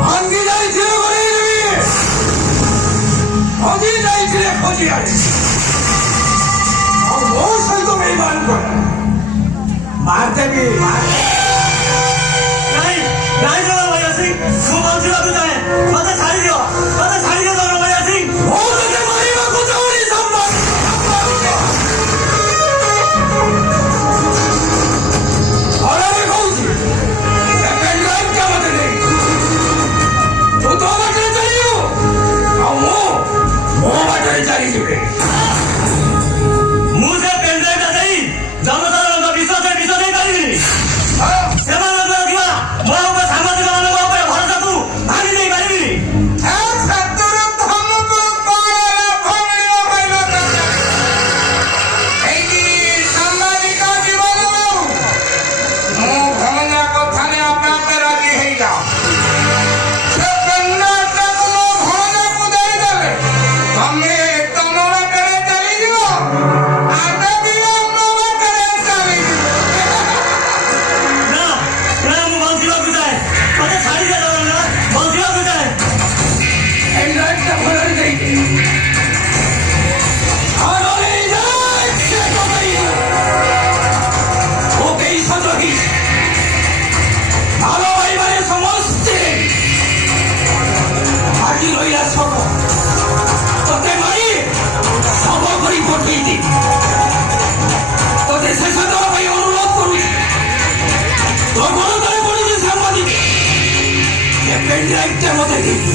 ভাঙ্গি যাইছিল করে নিবি খোঁজি যাইছিলে খোঁজি আছে ও সহিত বেইমান করে মার দেবি নাই নাই জনাব ভাইয়া সিং ମୁଁ ବଞ୍ଚି ରଖୁ ଚାହେଁ ମତେ ଛାଡ଼ିଦିଅ ଜନାବ ଭାଇଆ ସିଂ ও তোকে মারিବାକୁ ଚାହୁଁନି ସମ୍ମାନ ଘରରେ କହୁଛି ପେନ୍ଡ୍ରାଇଭ୍ ଟା ମତେ ନେଇ ତୁ ତୋ ବାଟରେ ଚାଲିଯିବୁ ଆଉ ମୁଁ ମୋ ବାଟରେ ଚାଲିଯିବି ମୁଁ ସେ ପେନ୍ଡ୍ରାଇଭ୍ଟା ଦେଇ ଜନସାଧାରଣଙ୍କ ବିଶ୍ୱାସ ଦେଇପାରିବିନି ସେମାନଙ୍କର ଥିବା ମୋ ଉପରେ ସାମ୍ବାଦିକମାନଙ୍କ ଉପରେ ଭରସାକୁ ଭାଙ୍ଗି ଦେଇ ପାରିବିନି ନା ନା ମୁଁ ବଞ୍ଚିବାକୁ ଚାହେଁ ମତେ ଛାଡ଼ିଦିଅ ଜଗନ୍ନାଥ ବଞ୍ଚିବାକୁ ଚାହେଁ ପେନ୍ଡ୍ରାଇଭ୍ଟା ଭଲରେ ଦେଇଦେ ଘରରେ ଯାଇ ସେ କମାଇବୁ ওকে সজগি ভালো ভাইবারে সমস্তে আଜି রইলা সব তোকে মারি সব করি পঠেই দি তোকে শেষ দেওয়া ভাই অনুরোধ করুছি তোর বড় করে পড়েছি সাংবাদিক পেন ড্রাইভটা মতে দিবি